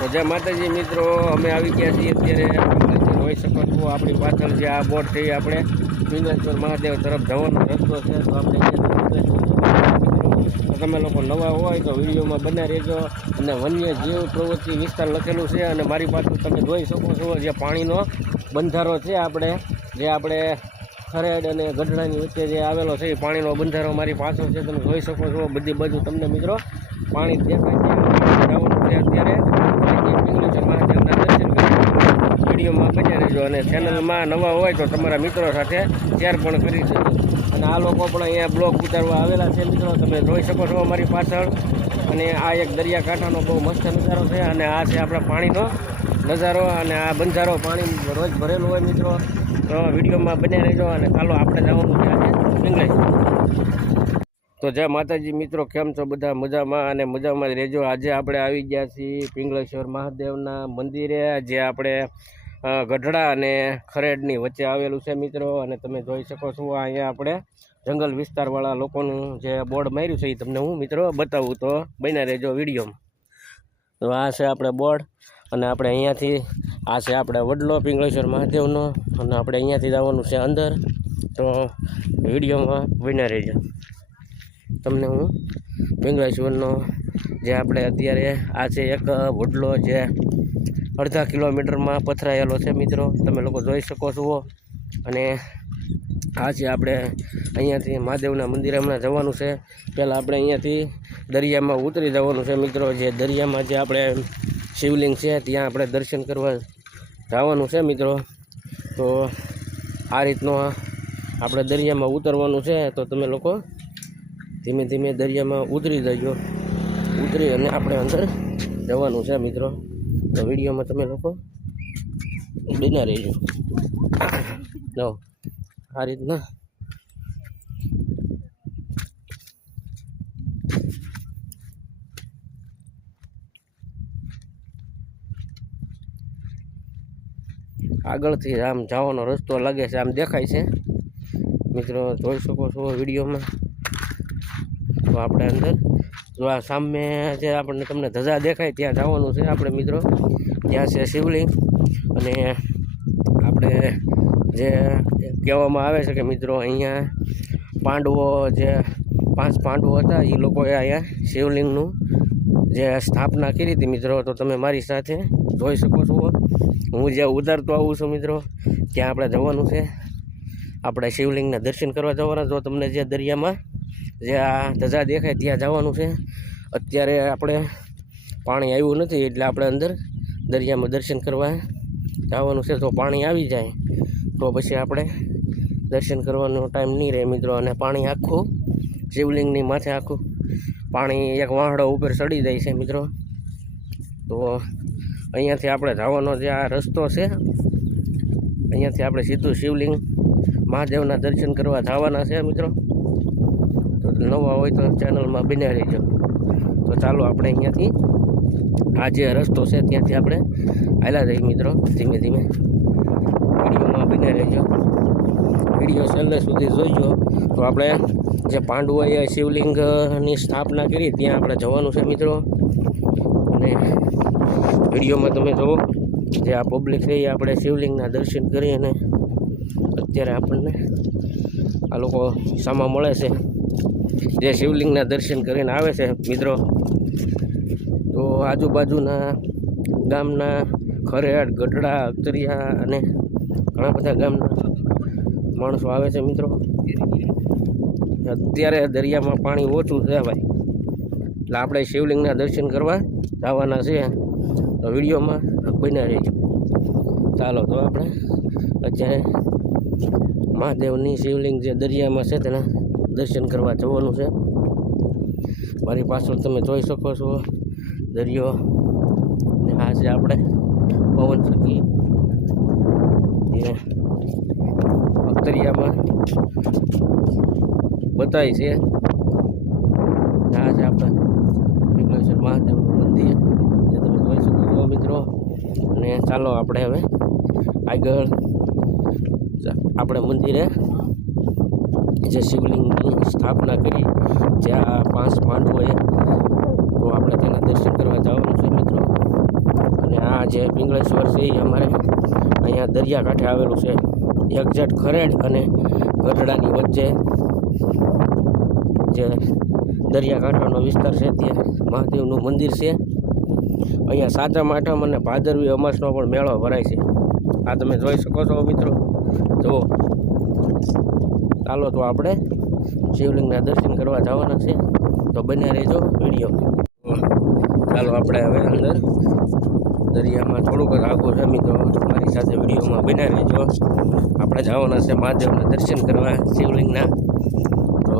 તો જય માતાજી મિત્રો, અમે આવી ગયા છીએ અત્યારે જોઈ શકો છો આપણી પાછળ જે આ બોટ છે આપણે પિંગલેશ્વર મહાદેવ તરફ જવાનો રસ્તો છે. તો આપણે તમે લોકો નવા હોય તો વિડીયોમાં બને રહેજો. અને વન્ય જીવ પ્રવૃત્તિ વિસ્તાર લખેલું છે અને મારી પાસે તમે જોઈ શકો છો જે પાણીનો બંધારો છે આપણે ખરેડ અને ગઢડાની વચ્ચે જે આવેલો છે એ પાણીનો બંધારો મારી પાસે છે. તમે જોઈ શકો છો બધી બાજુ તમને મિત્રો પાણી દેખાય છે. જવાનું છે અત્યારે પિંગલેશ્વર મહાદેવના દર્શન કરી વિડીયોમાં બન્યા રહેજો અને ચેનલમાં નવા હોય તો તમારા મિત્રો સાથે શેર પણ કરી દેજો. અને આ લોકો પણ અહીંયા બ્લોગ ઉતારવા આવેલા છે મિત્રો, તમે જોઈ શકો છો અમારી પાછળ. અને આ એક દરિયાકાંઠાનો બહુ મસ્ત નજારો છે અને આ છે આપણા પાણીનો નજારો અને આ બંધારો પાણી રોજ ભરેલું હોય મિત્રો. તો વિડીયોમાં બન્યા રહેજો અને ચાલો આપણે જવાનું છે આજે પિંગલેશ્વર. તો જય માતાજી મિત્રો, કેમ છો બધા? મજામાં અને મજામાં જ રહેજો. આજે આપણે આવી ગયા છીએ પિંગલેશ્વર મહાદેવના મંદિરે, જે આપણે ગઢડા અને ખરેડની વચ્ચે આવેલું છે મિત્રો. અને તમે જોઈ શકો છો અહીંયા આપણે જંગલ વિસ્તારવાળા લોકોનું જે બોર્ડ માર્યું છે એ તમને હું મિત્રો બતાવું, તો બન્યા રહેજો વિડીયોમાં. તો આ છે આપણે બોર્ડ અને આપણે અહીંયાથી આ છે આપણે વડલો પિંગલેશ્વર મહાદેવનો અને આપણે અહીંયાથી જવાનું છે અંદર. તો વિડીયોમાં બન્યા રહેજો. તમને હું પિંગલેશ્વરનો જે આપણે અત્યારે આ છે એક વડલો જે અડધા કિલોમીટરમાં પથરાયેલો છે મિત્રો, તમે લોકો જોઈ શકો છો. અને આ છે આપણે અહીંયાથી મહાદેવના મંદિરે હમણાં જવાનું છે. પહેલાં આપણે અહીંયાથી દરિયામાં ઉતરી જવાનું છે મિત્રો. જે દરિયામાં જે આપણે શિવલિંગ છે ત્યાં આપણે દર્શન કરવા જવાનું છે મિત્રો. તો આ રીતનો આપણે દરિયામાં ઉતરવાનું છે. તો તમે લોકો ધીમે ધીમે દરિયામાં ઉતરી જજો, ઉતરી અને આપણે અંદર જવાનું છે મિત્રો. તો વિડીયોમાં તમે લોકો બન્યા રહેજો. જો આ રીતના આગળથી આમ જવાનો રસ્તો લાગે છે, આમ દેખાય છે મિત્રો, જોઈ શકો છો વિડીયોમાં. તો આપણે અંદર જો આ સામે જે આપણને તમને ધજા દેખાય ત્યાં જવાનું છે આપણે મિત્રો. ત્યાં છે શિવલિંગ અને આપણે જે કહેવામાં આવે છે કે મિત્રો અહીંયા પાંડવો જે 5 પાંડવો હતા એ લોકોએ અહીંયા શિવલિંગનું જે સ્થાપના કરી હતી મિત્રો. તો તમે મારી સાથે જોઈ શકો છો હું જે ઉતારતો આવું છું મિત્રો, ત્યાં આપણે જવાનું છે. આપણે શિવલિંગના દર્શન કરવા જવાના. જો તમને જે દરિયામાં જે આ ધજા દેખાય ત્યાં જવાનું છે. અત્યારે આપણે પાણી આવ્યું નથી એટલે આપણે અંદર દરિયામાં દર્શન કરવા જવાનું છે. તો પાણી આવી જાય તો પછી આપણે દર્શન કરવાનો ટાઈમ નહીં રહે મિત્રો. અને પાણી આખું શિવલિંગની માથે આખું પાણી એક વાહડો ઉપર ચડી જાય છે મિત્રો. તો અહીંયાથી આપણે જવાનો જે આ રસ્તો છે, અહીંયાથી આપણે સીધું શિવલિંગ મહાદેવના દર્શન કરવા જવાના છે મિત્રો. તો નવા હોય તો ચેનલમાં બન્યા રહેજો. તો ચાલો આપણે અહીંયાથી આ જે રસ્તો છે ત્યાંથી આપણે હાલ્યા જઈએ મિત્રો, ધીમે ધીમે. વિડીયોમાં બન્યા રહેજો, વિડીયો છેલ્લે સુધી જોઈજો. તો આપણે જે પાંડવોએ શિવલિંગની સ્થાપના કરી ત્યાં આપણે જવાનું છે મિત્રો. અને વિડીયોમાં તમે જુઓ જે આ પબ્લિક છે એ આપણે શિવલિંગના દર્શન કરી અને અત્યારે આપણને આ લોકો સામા મળે છે જે શિવલિંગના દર્શન કરીને આવે છે મિત્રો. તો આજુબાજુના ગામના ખરેડ, ગઢડા, અખતરિયા અને ઘણા બધા ગામના માણસો આવે છે મિત્રો. અત્યારે દરિયામાં પાણી ઓછું છે ભાઈ, એટલે આપણે શિવલિંગના દર્શન કરવા જવાના છે. તો વિડીયોમાં બન્યા રહેજો. ચાલો તો આપણે અત્યારે મહાદેવની શિવલિંગ જે દરિયામાં છે તેના દર્શન કરવા જવાનું છે. મારી પાછળ તમે જોઈ શકો છો દરિયો અને આ છે આપણે પવન સખી જે અખતરિયામાં બતાવી છે. આ છે આપણે પિંગલેશ્વર મહાદેવનું મંદિર જે તમે જોઈ શકો છો મિત્રો. અને ચાલો આપણે હવે આગળ આપણે મંદિરે જે શિવલિંગની સ્થાપના કરી જ્યાં 5 પાંડવોએ, તો આપણે તેના દર્શન કરવા જવાનું છે મિત્રો. જે પિંગળેશ્વર છે એ અમારે અહીંયા દરિયાકાંઠે આવેલું છે, એક્ઝેક્ટ ખરેડ અને ગઢડાની વચ્ચે જે દરિયાકાંઠાનો વિસ્તાર છે ત્યાં મહાદેવનું મંદિર છે. અહીંયા સાતમ આઠમ અને ભાદરવી અમાસનો પણ મેળો ભરાય છે. આ તમે જોઈ શકો છો મિત્રો. જુઓ, ચાલો તો આપણે શિવલિંગના દર્શન કરવા જવાના છે, તો બન્યા રહેજો વિડીયો. ચાલો આપણે હવે અંદર દરિયામાં થોડુંક જ આગું છે મિત્રો, મારી સાથે વિડીયોમાં બન્યા રહેજો. આપણે જવાના છે મહાદેવના દર્શન કરવા શિવલિંગના. તો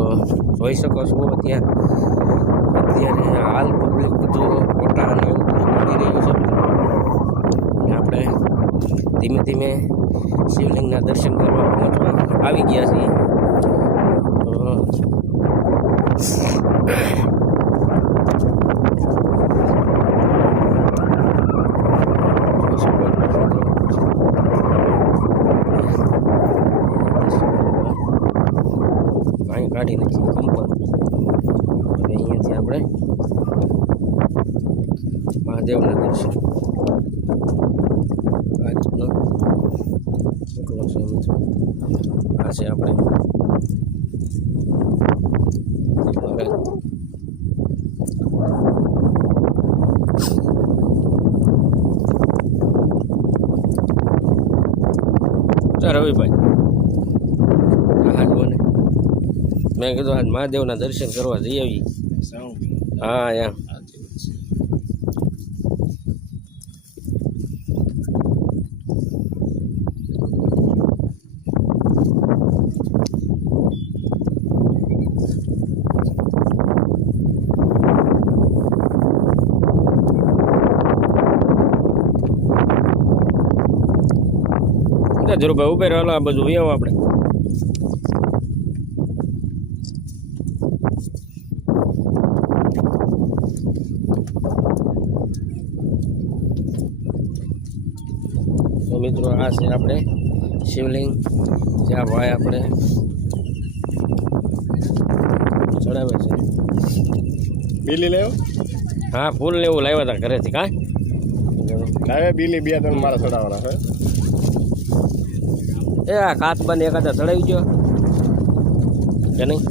જોઈ શકો છો અત્યારે હાલ પબ્લિક બધું ફોટા અને એવું બધું પડી રહ્યું છે મિત્રો. આપણે ધીમે ધીમે શિવલિંગના દર્શન કરવા પહોંચવા આવી ગયા છીએ. અહીં કાઢી નાખીએ કંપન. હવે અહીંયાથી આપણે મહાદેવના દર્શન આ રીતનો મોકલો છે મિત્રો. આ છે આપણે રવિભાઈ. હા જુઓ ને, મેં કીધું આજ મહાદેવના દર્શન કરવા જઈ આવીએ. હા યા ધીરુભાઈ ઉભે રહો, આ બધું વ્યવ આપણે. તો મિત્રો આ છે આપણે શિવલિંગ, જ્યાં ભાઈ આપણે ચડાવે છે. બીલી લેવો? હા, ફૂલ ને એવું લાવ્યા હતા ઘરેથી. કાં લાવે બીલી 2-3 મારા ચડાવવાના છે. એ આ કાચ બંધ એકાદા ચડાવી ગયો કે નહીં?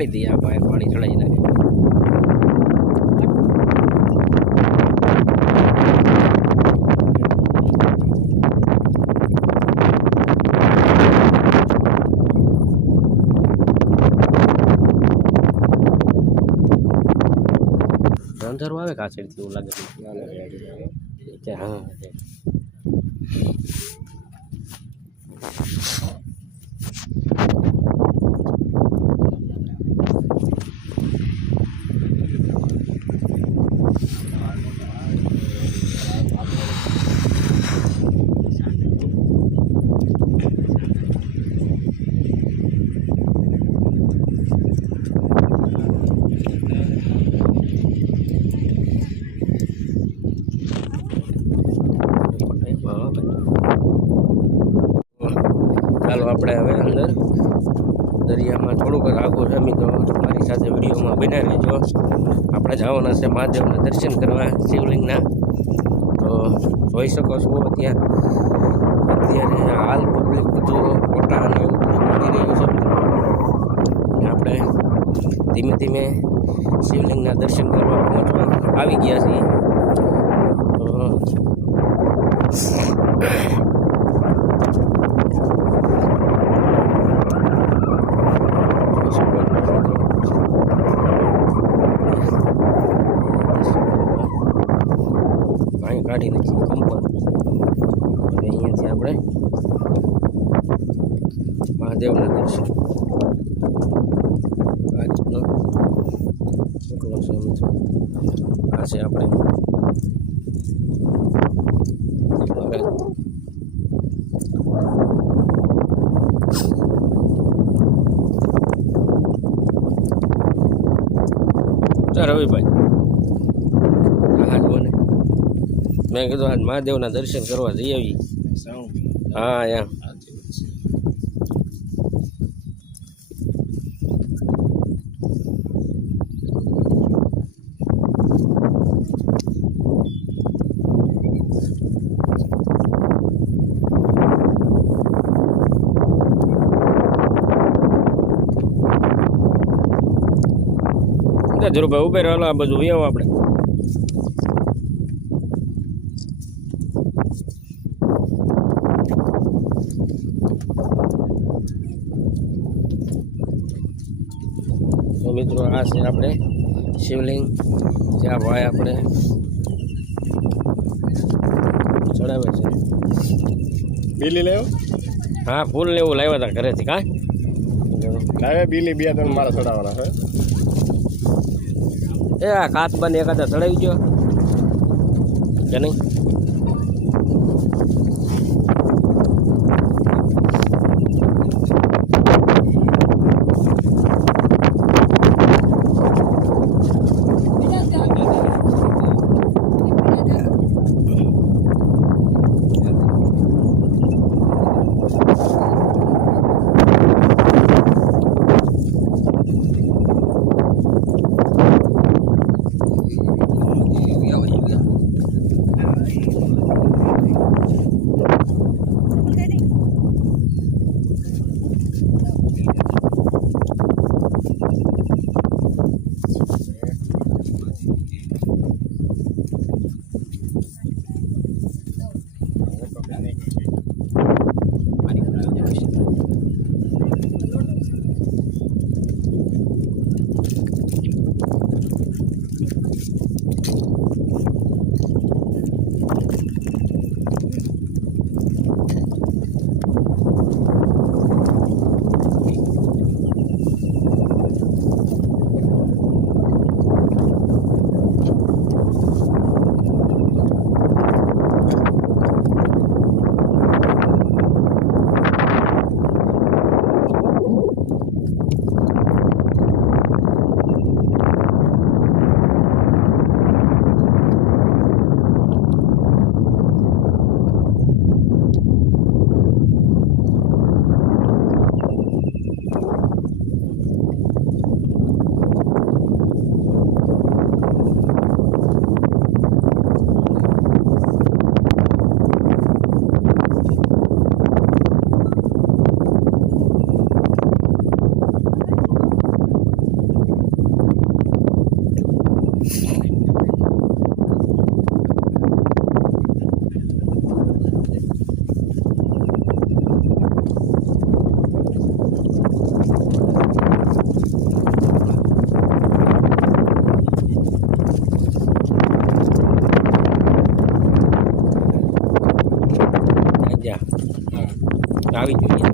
પાડી દઈએ આ ભાઈ પાણી ચડાવી નાખે. અંધારું આવે કાચડથી એવું લાગે છે. હા ચાલો આપણે હવે અંદર દરિયામાં થોડુંક આગું છે મિત્રો, મારી સાથે વિડીયોમાં બન્યા રહેજો. આપણે જવાના છે મહાદેવના દર્શન કરવા શિવલિંગના. તો જોઈ શકો છો અત્યારે હાલ પબ્લિક બધું ફોટા અને એવું બધું પડી રહ્યું છે. અને આપણે ધીમે ધીમે શિવલિંગના દર્શન કરવા પહોંચવા આવી ગયા છીએ. પાણી કાઢી નાખીએ કંપર, અને અહીંયાથી આપણે મહાદેવના દર્શન આ રીતનો કેટલો છે મિત્રો. આ છે આપણે રવિભાઈ. હા બોને મેં કીધું આજ મહાદેવના દર્શન કરવા જઈ આવી. હા યા ધીરુભાઈ ઉભે રહેલો આ બધું વ્યવ આપણે. તો મિત્રો આ છે આપણે શિવલિંગ, જ્યાં ભાઈ આપણે ચડાવે છે. બીલી લેવો? હા ફૂલ ને એવું લાવ્યા હતા ઘરેથી. કાં લાવે બીલી 2-3 મારા ચડાવવાના છે. એ આ કાચ બંધ એકાદા ચડાવી ગયો કે નહીં? આવી જોઈએ.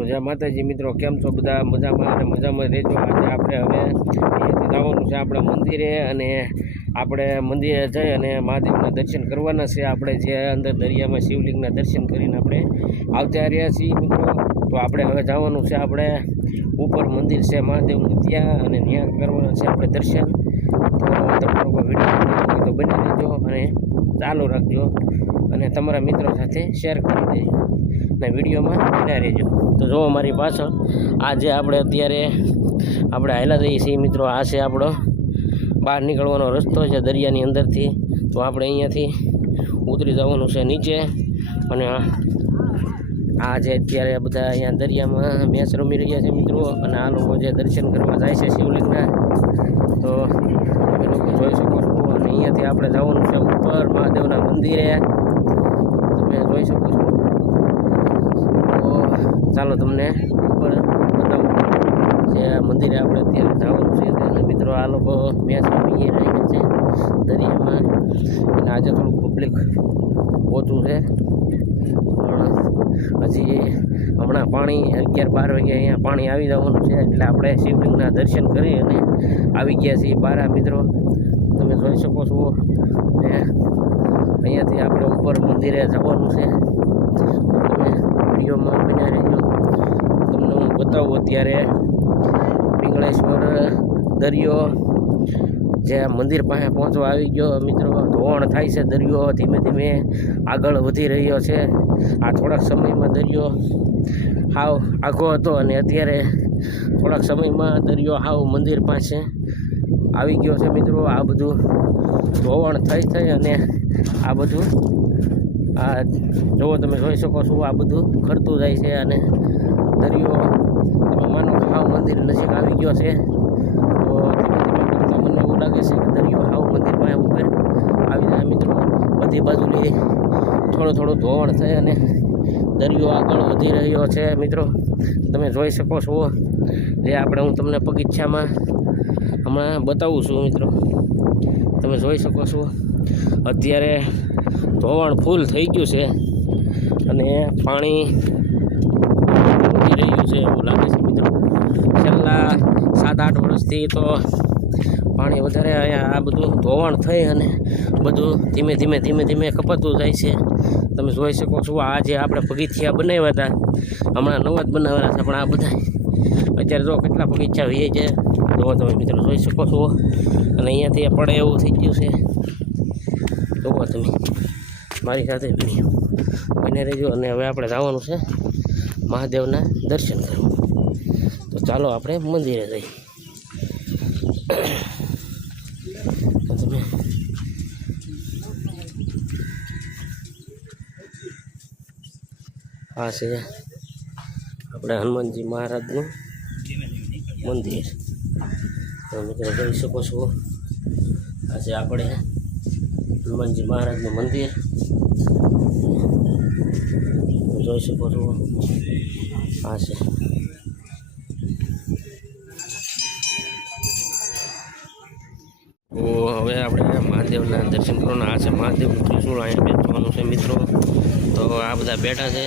તો જય માતાજી મિત્રો, કેમ છો બધા? મજામાં અને મજામાં રહેજો. આજે આપણે હવે અહીંયાથી જવાનું છે આપણે મંદિરે, અને આપણે મંદિરે જઈ અને મહાદેવના દર્શન કરવાના છે. આપણે જે અંદર દરિયામાં શિવલિંગના દર્શન કરીને આપણે આવતા રહ્યા છીએ મિત્રો. તો આપણે હવે જવાનું છે આપણે ઉપર મંદિર છે મહાદેવનું, ત્યાં અને ત્યાં કરવાના છે આપણે દર્શન. તો તમારો કોઈ વિડીયો હોય તો બની દેજો અને ચાલુ રાખજો અને તમારા મિત્રો સાથે શેર કરી દેજો અને વિડીયોમાં બન્યા રહેજો. તો જો મારી પાછળ આ જે આપણે અત્યારે આપણે હાલ્યા જઈએ છીએ મિત્રો, આ છે આપણો બહાર નીકળવાનો રસ્તો છે દરિયાની અંદરથી. તો આપણે અહીંયાથી ઉતરી જવાનું છે નીચે, અને આ જે અત્યારે બધા અહીંયા દરિયામાં મેચ રમી રહ્યા છે મિત્રો, અને આ લોકો જે દર્શન કરવા જાય છે શિવલિંગના, તો તમે લોકો જોઈ શકો છો. અને અહીંયાથી આપણે જવાનું છે ઉપર મહાદેવના મંદિરે, તમે જોઈ શકો છો. તો ચાલો તમને ઉપર બતાવું જે મંદિરે આપણે અત્યારે જવાનું છે. અને મિત્રો આ લોકો મેચ રમી રહ્યા છે દરિયામાં, અને આજે થોડુંક પબ્લિક ઓછું છે, પણ હજી હમણાં પાણી 11-12 વાગે અહીંયા પાણી આવી જવાનું છે. એટલે આપણે શિવલિંગના દર્શન કરી અને આવી ગયા છીએ બારા મિત્રો, તમે જોઈ શકો છો. ને અહીંયાથી આપણે ઉપર મંદિરે જવાનું છે. તમે વિડીયોમાં બન્યા રહેજો, તમને હું બતાવું. અત્યારે પિંગળેશ્વર દરિયો જે મંદિર પાસે પહોંચવા આવી ગયો મિત્રો. ધોવાણ થાય છે દરિયો, ધીમે ધીમે આગળ વધી રહ્યો છે. આ થોડાક સમયમાં દરિયો હાવ આખો હતો, અને અત્યારે થોડાક સમયમાં દરિયો હાવ મંદિર પાસે આવી ગયો છે મિત્રો. આ બધું ધોવાણ થઈ અને આ બધું આ જુઓ, તમે જોઈ શકો છો. આ બધું ખરતું જાય છે, અને દરિયો તમે માનો હાવ મંદિર નજીક આવી ગયો છે. તો ધીમે ધીમે મને એવું લાગે છે કે દરિયો હાવ મંદિર પાસે ઉપર આવી જાય મિત્રો. બધી બાજુની થોડું ધોવાણ થઈ અને દરિયો આગળ વધી રહ્યો છે મિત્રો, તમે જોઈ શકો છો. જે આપણે હું તમને બગીચામાં હમણાં બતાવું છું મિત્રો, તમે જોઈ શકો છો. અત્યારે ધોવાણ ફૂલ થઈ ગયું છે અને પાણી વધી રહ્યું છે એવું લાગે છે મિત્રો. છેલ્લા 7-8 વર્ષથી તો પાણી વધારે અહીંયા આ બધું ધોવાણ થઈ અને બધું ધીમે ધીમે કપાતું જાય છે. તમે જોઈ શકો છો. આ જે આપણે બગીચા બનાવ્યા હતા, હમણાં નવા જ બનાવેલા છે, પણ આ બધા અત્યારે જો કેટલા બગીચા વીએ છે, જો તમે મિત્રો જોઈ શકો છો. અને અહીંયાથી પડે એવું થઈ ગયું છે. જોવો તમે મારી સાથે વિડીયો બને રહેજો. અને હવે આપણે જવાનું છે મહાદેવના દર્શન કરવા. તો ચાલો આપણે મંદિરે જઈએ. તો તમે આ છે આપણે હનુમાનજી મહારાજનું મંદિર. તો મિત્રો જોઈ શકો છો આ છે આપણે હનુમાનજી મહારાજનું મંદિર. જોઈ શકો છો આ છે. તો હવે આપણે મહાદેવના દર્શન કરવાના. આ છે મહાદેવનું ત્રિશુળ, અહીંયા બેસવાનું છે મિત્રો. તો આ બધા બેઠા છે.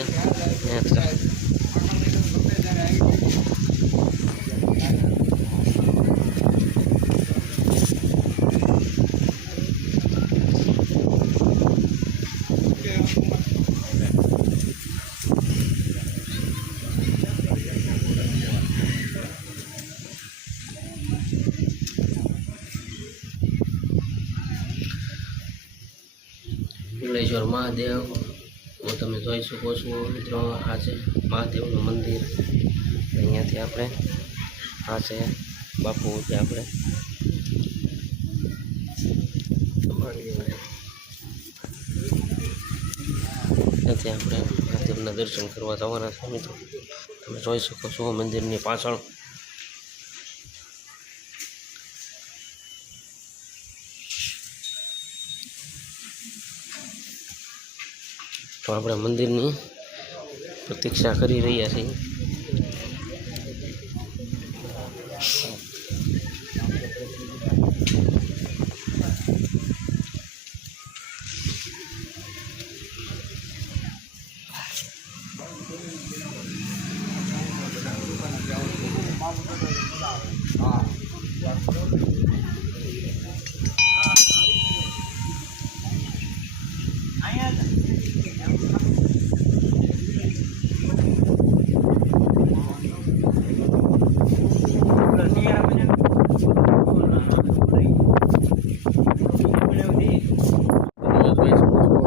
પિંગળેશ્વર મહાદેવ તમે જોઈ શકો છો મિત્રો. આ છે મહાદેવનું મંદિર. અહીંયાથી આપણે આ છે બાપુ છે આપણે ત્યાંથી આપણે મહાદેવના દર્શન કરવા જવાના છે મિત્રો. તમે જોઈ શકો છો મંદિરની પાછળ તો આપણે મંદિરની પ્રતીક્ષા કરી રહ્યા છીએ.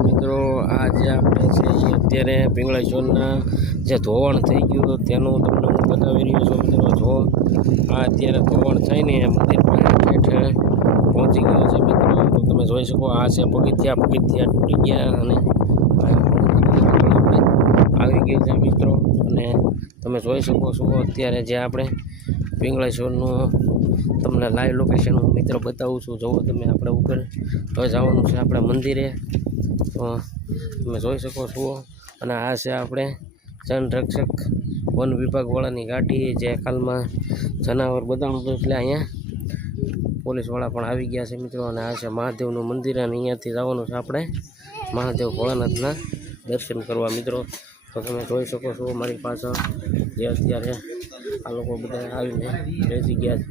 મિત્રો આ જે આપણે છે એ અત્યારે પિંગળેશ્વરના જે ધોવાણ થઈ ગયું તેનું તમને હું બતાવી રહ્યો છું મિત્રો. જો આ અત્યારે ધોવાણ થઈને મંદિર ઠેઠ પહોંચી ગયો છે મિત્રો. તો તમે જોઈ શકો આ છે પગથિયા તૂટી ગયા અને આપણે આવી ગયું છે મિત્રો. અને તમે જોઈ શકો છો અત્યારે જે આપણે પિંગળેશ્વરનું તમને લાઈવ લોકેશન હું મિત્રો બતાવું છું. જુઓ તમે આપણે ઉપર હવે જવાનું છે આપણે મંદિરે. તો તમે જોઈ શકો છો. અને આ છે આપણે જનરક્ષક વન વિભાગવાળાની ગાડી જે કાલમાં જનાવર બતાવવાનું હતું એટલે અહીંયા પોલીસવાળા પણ આવી ગયા છે મિત્રો. અને આ છે મહાદેવનું મંદિર અને અહીંયાથી જવાનું છે આપણે મહાદેવ ભોળાનાથના દર્શન કરવા મિત્રો. તો તમે જોઈ શકો છો મારી પાસે જે અત્યારે આ લોકો બધા આવીને બેસી ગયા છે.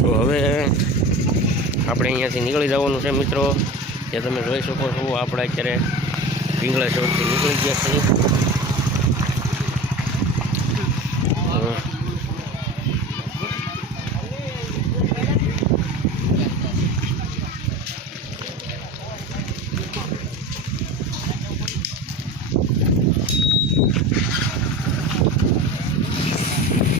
તો હવે આપણે અહીંયાથી નીકળી જવાનું છે મિત્રો. જે તમે જોઈ શકો છો આપણે અત્યારે પિંગળેશ્વરથી નીકળી ગયા છીએ.